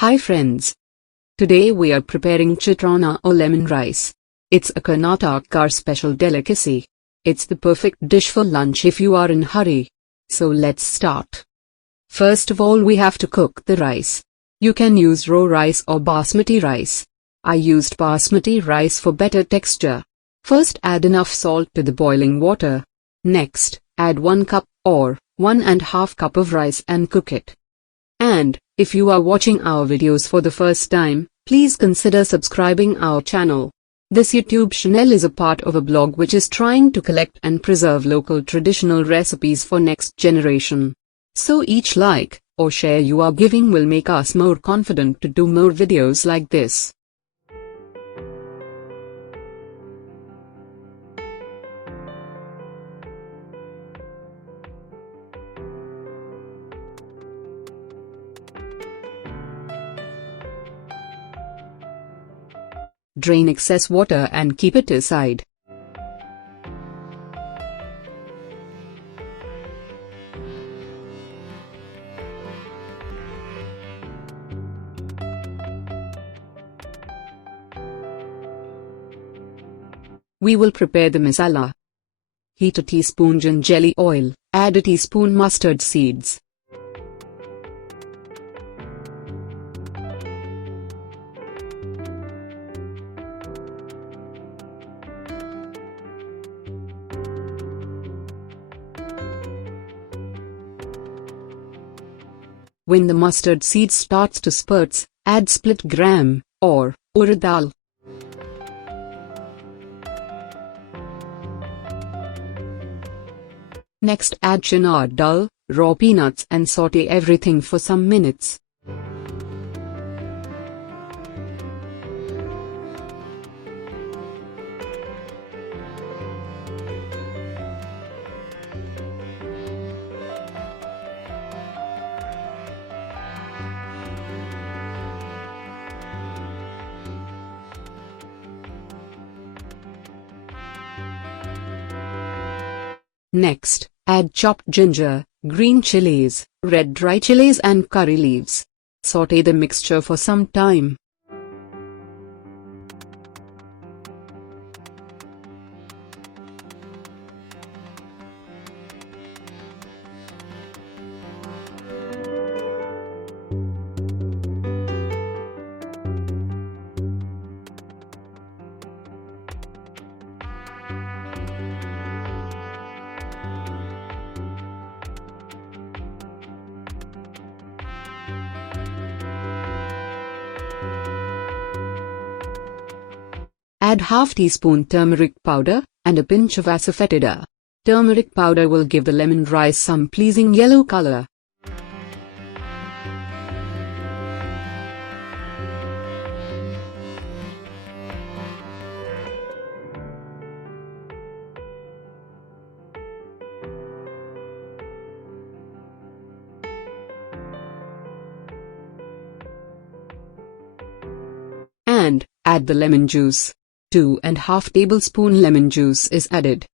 Hi friends. Today we are preparing Chitranna or lemon rice. It's a Karnataka special delicacy. It's the perfect dish for lunch if you are in a hurry. So let's start. First of all we have to cook the rice. You can use raw rice or basmati rice. I used basmati rice for better texture. First add enough salt to the boiling water. Next, add 1 cup or 1½ cup of rice and cook it. And, if you are watching our videos for the first time, please consider subscribing our channel. This YouTube channel is a part of a blog which is trying to collect and preserve local traditional recipes for next generation. So each like or share you are giving will make us more confident to do more videos like this. Drain excess water and keep it aside. We will prepare the masala. Heat a teaspoon gingerly oil, add a teaspoon mustard seeds. When the mustard seed starts to spurts, add split gram or urad dal. Next add chana dal, raw peanuts and saute everything for some minutes. Next, add chopped ginger, green chilies, red dry chilies and curry leaves. Saute the mixture for some time. Add half teaspoon turmeric powder, and a pinch of asafoetida. Turmeric powder will give the lemon rice some pleasing yellow color. And, add the lemon juice. 2½ tablespoon lemon juice is added.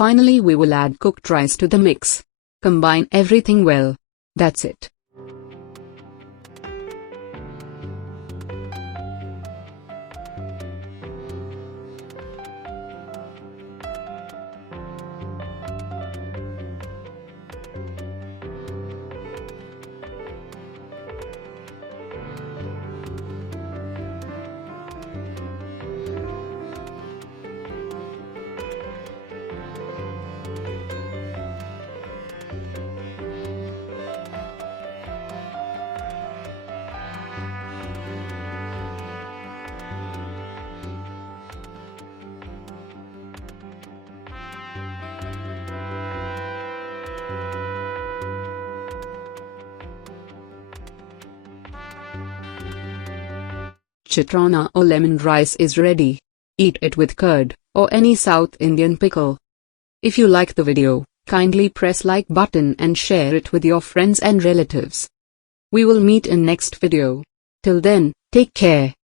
Finally we will add cooked rice to the mix. Combine everything well. That's it. Chitranna or lemon rice is ready. Eat it with curd, or any South Indian pickle. If you like the video, kindly press like button and share it with your friends and relatives. We will meet in next video. Till then, take care.